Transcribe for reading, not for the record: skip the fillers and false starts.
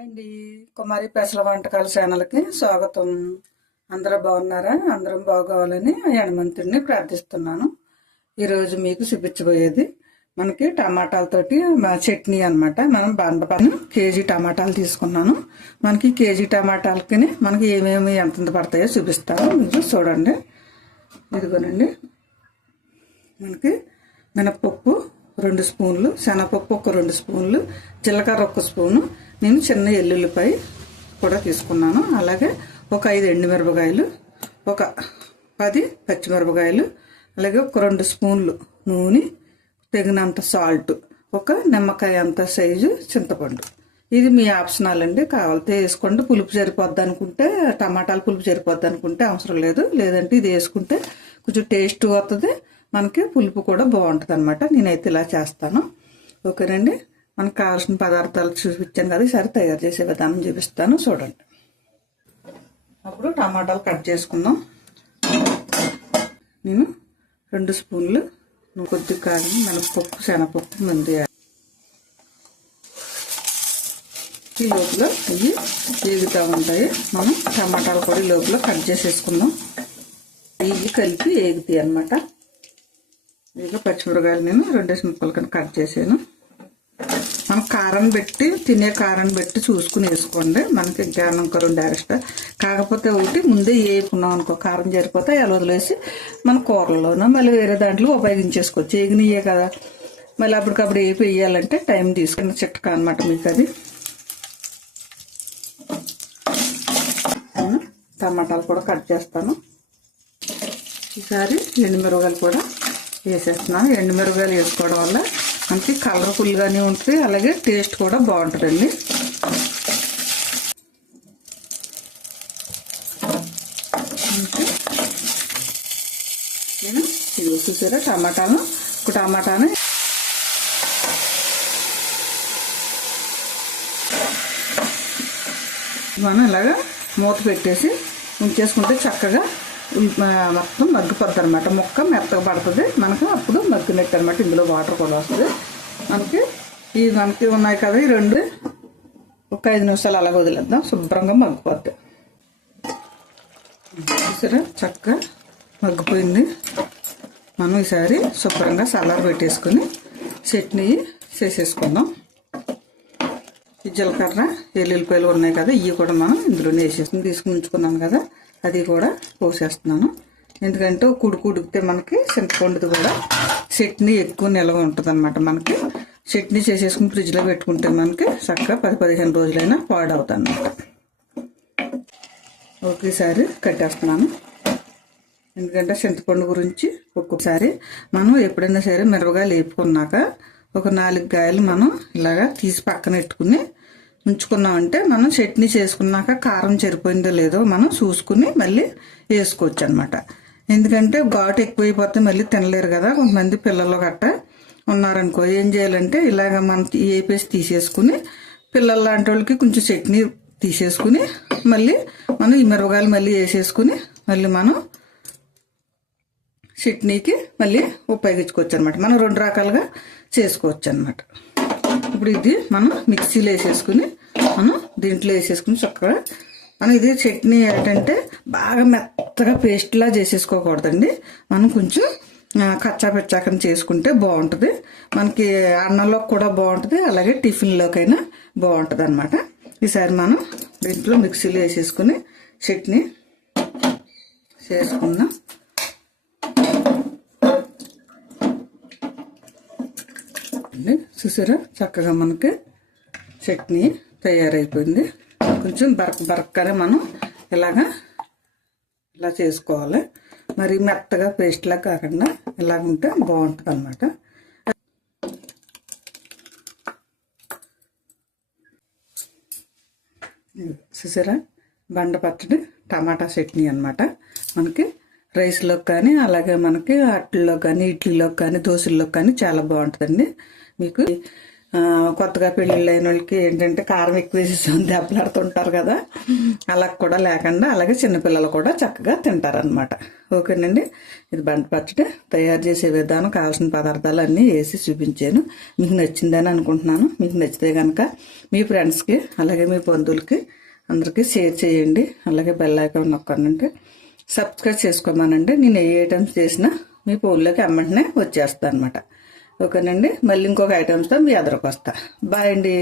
Hi అండి, కుమారి పెసల వంటకాల ఛానల్కి స్వాగతం. అందరూ బాగున్నారా? అందరం బాగోవాలని హనుమంతుడిని ప్రార్థిస్తున్నాను. ఈరోజు మీకు చూపించబోయేది మనకి టమాటాలతోటి చట్నీ అనమాట. మనం బండపైన కేజీ టమాటాలు తీసుకున్నాను. మనకి కేజీ టమాటాలకి మనకి ఏమేమి ఎంత పడతాయో చూపిస్తాను, మీకు చూడండి. ఇదిగోనండి, మనకి మినపప్పు 2 స్పూన్లు, శనగపప్పు ఒక 2 స్పూన్లు, జీలకర్ర 1 స్పూను, నేను చిన్న ఎల్లుల్లిపాయ కూడా తీసుకున్నాను. అలాగే ఒక 5 ఎండుమిరపకాయలు, ఒక 10 పచ్చిమిరపకాయలు, అలాగే ఒక 2 స్పూన్లు నూనె, తగినంత సాల్ట్, ఒక నిమ్మకాయ అంత సైజు చింతపండు. ఇది మీ ఆప్షనల్ అండి, కావాలితే వేసుకోండి. పులుపు సరిపోద్ది అనుకుంటే, టమాటాలు పులుపు సరిపోద్ది అనుకుంటే అవసరం లేదు, లేదంటే ఇది వేసుకుంటే కొంచెం టేస్ట్ వస్తుంది, మనకి పులుపు కూడా బాగుంటుంది అనమాట. నేనైతే ఇలా చేస్తాను. ఓకేనండి, మనకు కావాల్సిన పదార్థాలు చూపించాను కదా, ఈసారి తయారు చేసే విధానం చూపిస్తాను, చూడండి. అప్పుడు టమాటాలు కట్ చేసుకుందాం. నేను 2 స్పూన్లు కొద్దిగా కారం, మినపప్పు, శనగపప్పు ముందు ఈ లోపల ఇవి వేగుతూ ఉంటాయి. మనం టమాటాలు కూడా ఈ లోపల కట్ చేసేసుకుందాం. ఇవి కలిపి వేగుతాయి అన్నమాట. ఇక పచ్చిమిరకాయలు నేను 2 ముక్కలు కింద కట్ చేసాను. మనం కారం పెట్టి తినే కారం పెట్టి చూసుకుని వేసుకోండి. మనకి ఇంకా 2 ఎక్స్ట్రా, కాకపోతే ఒకటి ముందే వేపుకున్నాం అనుకో, కారం జరిపోతే అలా వదిలేసి మన కూరల్లోనో మళ్ళీ వేరే దాంట్లో ఉపయోగించేసుకోవచ్చు. ఏగినయే కదా, మళ్ళీ అప్పటికప్పుడు వేపి వేయాలంటే టైం తీసుకున్న చిట్కా అనమాట మీకు అది. నేను టమాటాలు కూడా కట్ చేస్తాను. ఈసారి ఎండుమిరపకాయలు కూడా వేసేస్తున్నాను. ఎండుమిరపకాయలు వేసుకోవడం వల్ల మనకి కలర్ఫుల్గానే ఉంటుంది, అలాగే టేస్ట్ కూడా బాగుంటుందండి. నేను ఇది చూసారా ఒక టమాటాను మనం ఇలాగా మూత పెట్టేసి ఉంచేసుకుంటే చక్కగా మొత్తం మగ్గిపోద్ది అనమాట. ముక్క మెత్తగా పడుతుంది మనకు, అప్పుడు మగ్గినట్టు అనమాట. ఇందులో వాటర్ కూడా వస్తుంది మనకి. మనకి ఉన్నాయి కదా ఈ 2, ఒక 5 నిమిషాలు అలాగ వదిలేద్దాం, శుభ్రంగా మగ్గిపోద్ది. చూసారా చక్కగా మగ్గిపోయింది. మనం ఈసారి శుభ్రంగా సలార్ పెట్టేసుకుని చట్నీ చేసేసుకుందాం. ఈ జీలకర్ర ఎల్లుల్లిపాయలు ఉన్నాయి కదా, ఇవి కూడా మనం ఇందులోనే వేసేసుకుని తీసుకుని ఉంచుకున్నాను కదా, అది కూడా పోసేస్తున్నాను. ఎందుకంటే ఉడికితే మనకి చింతపండుది కూడా చట్నీ ఎక్కువ నిల్వ ఉంటుంది అనమాట. మనకి చట్నీ చేసేసుకుని ఫ్రిడ్జ్లో పెట్టుకుంటే మనకి చక్కగా 10-15 రోజులైనా పాడవుతుంది అనమాట. ఒకేసారి కట్టేస్తున్నాను, ఎందుకంటే చింతపండు గురించి ఒక్కొక్కసారి మనం ఎప్పుడైనా సరే మిరపకాయలు వేపుకున్నాక ఒక 4 కాయలు మనం ఇలాగా తీసి పక్కన పెట్టుకుని ఉంచుకున్నామంటే మనం చట్నీ చేసుకున్నాక కారం సరిపోయిందో లేదో మనం చూసుకుని మళ్ళీ వేసుకోవచ్చు అనమాట. ఎందుకంటే ఘాటు ఎక్కువైపోతే మళ్ళీ తినలేరు కదా, కొంతమంది పిల్లలు గట్ట ఉన్నారనుకో. ఏం చేయాలంటే ఇలాగ మనం వేపేసి తీసేసుకుని, పిల్లలు లాంటి వాళ్ళకి కొంచెం చట్నీ తీసేసుకుని మళ్ళీ మనం ఈ మిరపకాయలు మళ్ళీ వేసేసుకుని మళ్ళీ మనం చట్నీకి మళ్ళీ ఉపయోగించుకోవచ్చు అనమాట. మనం 2 రకాలుగా చేసుకోవచ్చు అనమాట. ఇప్పుడు ఇది మనం మిక్సీలో వేసేసుకుని మనం దీంట్లో వేసేసుకుని చక్కగా మనం ఇది చట్నీ ఏంటంటే బాగా మెత్తగా పేస్ట్లా చేసేసుకోకూడదండి. మనం కొంచెం కచ్చా పెచ్చాకని చేసుకుంటే బాగుంటుంది. మనకి అన్నంలోకి కూడా బాగుంటుంది, అలాగే టిఫిన్లోకైనా బాగుంటుంది అనమాట. ఈసారి మనం దీంట్లో మిక్సీలో వేసేసుకుని చట్నీ చేసుకుందాం. చూసారా చక్కగా మనకి చట్నీ తయారైపోయింది. కొంచెం బరకగానే మనం ఇలా చేసుకోవాలి. మరి మెత్తగా పేస్ట్లా కాకుండా ఇలాగ ఉంటే బాగుంటుంది అనమాట. చూసారా బండ పచ్చడి టమాటా చట్నీ అనమాట. మనకి రైస్లోకి కానీ, అలాగే మనకి అట్లలో కానీ, ఇడ్లీలోకి కానీ, దోశల్లోకి కానీ చాలా బాగుంటుందండి. మీకు కొత్తగా పెళ్ళిళ్ళు అయిన వాళ్ళకి ఏంటంటే కారం ఎక్కువ వేసేసి దెబ్బలాడుతుంటారు కదా, అలా కూడా లేకుండా అలాగే చిన్నపిల్లలు కూడా చక్కగా తింటారనమాట. ఓకేనండి, ఇది బంట పచ్చడి తయారు చేసే విధానం, కావాల్సిన పదార్థాలు అన్నీ వేసి చూపించాను. మీకు నచ్చిందని అనుకుంటున్నాను. మీకు నచ్చితే కనుక మీ ఫ్రెండ్స్కి అలాగే మీ బంధువులకి అందరికీ షేర్ చేయండి. అలాగే బెల్ ఐకాన్ నొక్కండి, సబ్స్క్రైబ్ చేసుకోమనండి. నేను ఏ ఐటమ్స్ చేసినా మీ ఫోన్లోకి వెంటనే వచ్చేస్తాను అనమాట. ఓకేనండి, మళ్ళీ ఇంకొక ఐటమ్స్తో మీ ఎదురుకు వస్తా. బాయ్ అండి.